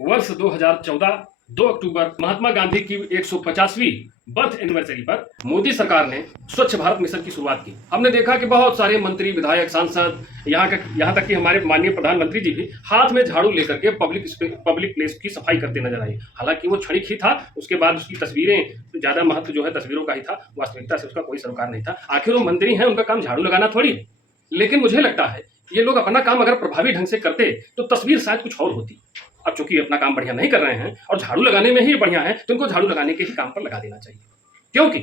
वर्ष 2014 2 अक्टूबर महात्मा गांधी की 150वीं birth anniversary पर मोदी सरकार ने स्वच्छ भारत मिशन की शुरुआत की। हमने देखा कि बहुत सारे मंत्री, विधायक, सांसद, यहाँ तक कि हमारे माननीय प्रधानमंत्री जी भी हाथ में झाड़ू लेकर के पब्लिक प्लेस की सफाई करते नजर आए। हालांकि वो क्षणिक ही था, उसके बाद उसकी तस्वीरें, ज्यादा महत्व जो है तस्वीरों का ही था, वास्तविकता से उसका कोई सरोकार नहीं था। आखिर वो मंत्री हैं, उनका काम झाड़ू लगाना थोड़ी है। लेकिन मुझे लगता है ये लोग अपना काम अगर प्रभावी ढंग से करते तो तस्वीर शायद कुछ और होती। अब चूंकि अपना काम बढ़िया नहीं कर रहे हैं और झाड़ू लगाने में ही बढ़िया है, तो इनको झाड़ू लगाने के ही काम पर लगा देना चाहिए। क्योंकि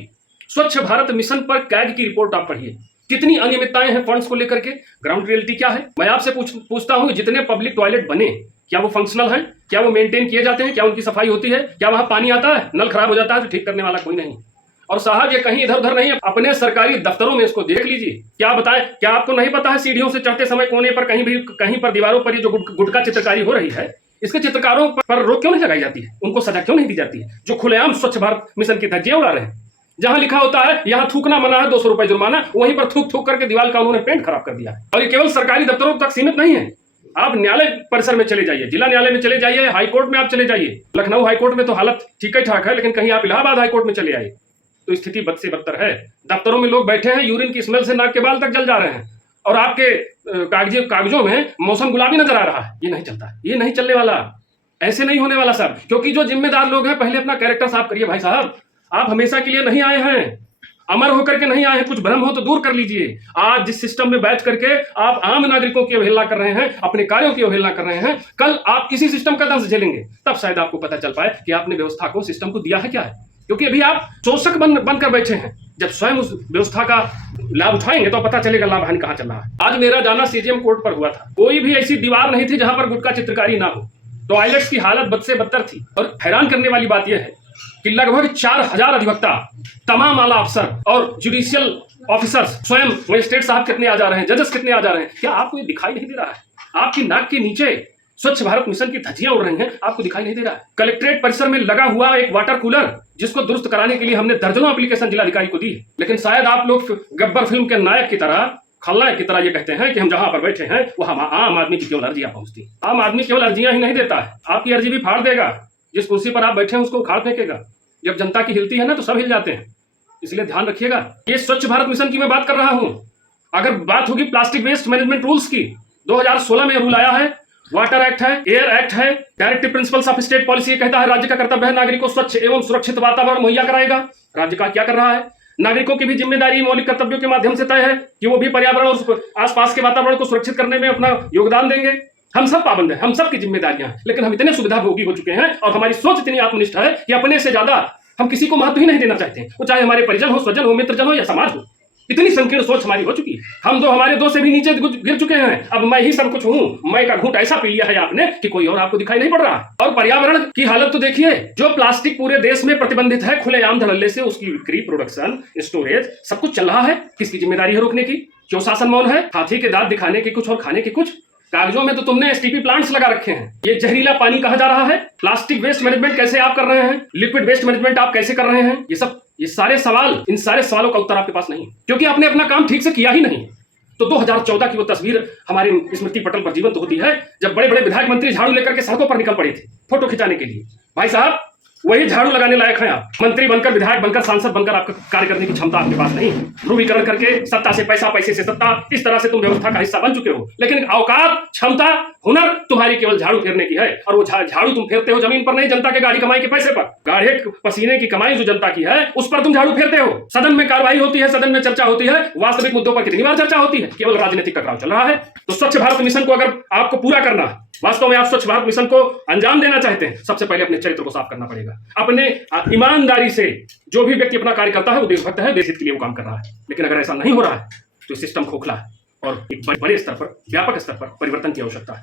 स्वच्छ भारत मिशन पर कैग की रिपोर्ट आप पढ़िए, कितनी अनियमितताएं हैं फंड्स को लेकर के। ग्राउंड रियलिटी क्या है, मैं आपसे पूछता हूं, जितने पब्लिक टॉयलेट बने क्या वो फंक्शनल हैं? क्या वो मेंटेन किए जाते हैं? क्या उनकी सफाई होती है? क्या वहां पानी आता है? नल खराब हो जाता है तो ठीक करने वाला कोई नहीं। और साहब ये कहीं इधर उधर नहीं है, अपने सरकारी दफ्तरों में इसको देख लीजिए। क्या बताएं, क्या आपको नहीं पता है सीढ़ियों से चढ़ते समय कोने पर कहीं पर दीवारों पर ये जो गुटखा चित्रकारी हो रही है, इसके चित्रकारों पर रोक क्यों नहीं लगाई जाती है? उनको सजा क्यों नहीं दी जाती है? जो खुलेआम स्वच्छ भारत मिशन की धज्जियां उड़ा रहे हैं। जहां लिखा होता है यहां थूकना मना है, 200 रुपए जुर्माना, वहीं पर थूक थूक करके दीवार का उन्होंने पेंट खराब कर दिया है। और ये केवल सरकारी दफ्तरों तक सीमित नहीं है। आप न्यायालय परिसर में चले जाइए, जिला न्यायालय में चले जाइए, हाईकोर्ट में आप चले जाइए। लखनऊ हाईकोर्ट में तो हालत ठीक ही ठाक है, लेकिन कहीं आप इलाहाबाद हाईकोर्ट में चले आए तो स्थिति बद से बदतर है। दफ्तरों में लोग बैठे हैं, यूरिन की स्मेल से नाक के बाल तक जल जा रहे हैं, और आपके कागजों में मौसम गुलाबी नजर आ रहा है। ये नहीं चलता, ये नहीं चलने वाला, ऐसे नहीं होने वाला साहब। क्योंकि जो जिम्मेदार लोग हैं, पहले अपना कैरेक्टर साफ करिए भाई साहब। आप हमेशा के लिए नहीं आए हैं, अमर होकर के नहीं आए हैं। कुछ भ्रम हो तो दूर कर लीजिए। आज जिस सिस्टम में बैठ करके आप आम नागरिकों की अवहेलना कर रहे हैं, अपने कार्यों की अवहेलना कर रहे हैं, कल आप इसी सिस्टम का दंश झेलेंगे। तब शायद आपको पता चल पाए कि आपने व्यवस्था को, सिस्टम को दिया है क्या है। क्योंकि अभी आप शोषक बनकर बैठे हैं। जब स्वयं उस व्यवस्था का लाभ उठाएंगे तो पता चलेगा लाभ हानि कहां चल रहा है। आज मेरा जाना सीजेएम कोर्ट पर हुआ था, कोई भी ऐसी दीवार नहीं थी जहां पर गुटखा चित्रकारी ना हो। टॉयलेट्स की हालत बद से बदतर थी। और हैरान करने वाली बात यह है कि लगभग 4000 अधिवक्ता, तमाम आला अफसर और जुडिशियल ऑफिसर्स, स्वयं मजिस्ट्रेट साहब कितने आ जा रहे हैं, जजेस कितने आ जा रहे हैं। क्या आपको ये दिखाई नहीं दे रहा है? आपकी नाक के नीचे स्वच्छ भारत मिशन की धज्जियां उड़ रही हैं, आपको दिखाई नहीं दे रहा है। कलेक्ट्रेट परिसर में लगा हुआ एक वाटर कूलर, जिसको दुरुस्त कराने के लिए हमने दर्जनों एप्लीकेशन जिलाधिकारी को दी है, लेकिन शायद आप लोग गब्बर फिल्म के नायक की तरह, खलनायक की तरह ये कहते हैं कि हम जहां पर बैठे हैं वहां आम आदमी की केवल अर्जियां पहुंचती। आम आदमी केवल अर्जियां ही नहीं देता है, आपकी अर्जी भी फाड़ देगा। जिस कुर्सी पर आप बैठे हैं उसको उखाड़ फेंकेगा। जब जनता की हिलती है ना तो सब हिल जाते हैं, इसलिए ध्यान रखिएगा। ये स्वच्छ भारत मिशन की मैं बात कर रहा हूं। अगर बात होगी प्लास्टिक वेस्ट मैनेजमेंट रूल्स की, 2016 में रूल आया है, वाटर एक्ट है, एयर एक्ट है, directive principles of state policy कहता है राज्य का कर्तव्य है नागरिकों को स्वच्छ एवं सुरक्षित वातावरण मुहैया कराएगा। राज्य का क्या कर रहा है? नागरिकों की भी जिम्मेदारी मौलिक कर्तव्यों के माध्यम से तय है कि वो भी पर्यावरण और आसपास के वातावरण को सुरक्षित करने में अपना योगदान देंगे। हम सब पाबंद हैं, हम सब की जिम्मेदारियां हैं, लेकिन हम इतने सुविधा भोगी हो चुके हैं और हमारी सोच इतनी आत्मनिष्ठ है कि अपने से ज्यादा हम किसी को महत्व ही नहीं देना चाहते हैं। वो चाहे हमारे परिजन हो, स्वजन हो, मित्रजन हो या समाज हो। इतनी संकीर्ण सोच हमारी हो चुकी है। हम तो हमारे दो से भी नीचे गिर चुके हैं। अब मैं ही सब कुछ हूं, मैं का घूंट ऐसा पी लिया है आपने कि कोई और आपको दिखाई नहीं पड़ रहा। और पर्यावरण की हालत तो देखिए, जो प्लास्टिक पूरे देश में प्रतिबंधित है, खुलेआम धड़ल्ले से उसकी बिक्री, प्रोडक्शन, स्टोरेज सब कुछ चल रहा है। किसकी जिम्मेदारी है रोकने की? क्यों शासन मौन है? हाथी के दांत दिखाने के कुछ और खाने के कुछ। कागजों में तो तुमने एसटीपी प्लांट्स लगा रखे हैं। ये जहरीला पानी कहा जा रहा है। प्लास्टिक वेस्ट मैनेजमेंट कैसे आप कर रहे हैं? लिक्विड वेस्ट मैनेजमेंट आप कैसे कर रहे हैं? ये सारे सवाल, इन सारे सवालों का उत्तर आपके पास नहीं है, क्योंकि आपने अपना काम ठीक से किया ही नहीं। तो 2014 की वो तस्वीर हमारे स्मृति पटल पर जीवंत होती है, जब बड़े बड़े विधायक मंत्री झाड़ू लेकर के सड़कों पर निकल पड़े थे फोटो खिंचाने के लिए। भाई साहब, वही झाड़ू लगाने लायक है आप। मंत्री बनकर, विधायक बनकर, सांसद बनकर आपका कार्य करने की क्षमता आपके पास नहीं। ध्रुवीकरण करके सत्ता से पैसा, पैसे से सत्ता, इस तरह से तुम व्यवस्था का हिस्सा बन चुके हो। लेकिन औकात, क्षमता, हुनर तुम्हारी केवल झाड़ू फेरने की है। और वो झाड़ू तुम फेरते हो जमीन पर नहीं, जनता के गाड़ी कमाई के पैसे पर। गाढ़े पसीने की कमाई जो जनता की है उस पर तुम झाड़ू फेरते हो। सदन में कार्रवाई होती है, सदन में चर्चा होती है, वास्तविक मुद्दों पर कितनी बार चर्चा होती है? केवल राजनीतिक टकराव चल रहा है। तो स्वच्छ भारत मिशन को अगर आपको पूरा करना है, वास्तव में आप स्वच्छ भारत मिशन को अंजाम देना चाहते हैं, सबसे पहले अपने चरित्र को साफ करना पड़ेगा। अपने ईमानदारी से जो भी व्यक्ति अपना कार्य करता है वो देशभक्त है, देश हित के लिए वो काम कर रहा है। लेकिन अगर ऐसा नहीं हो रहा है तो सिस्टम खोखला है और एक बड़े स्तर पर, व्यापक स्तर पर परिवर्तन की आवश्यकता है।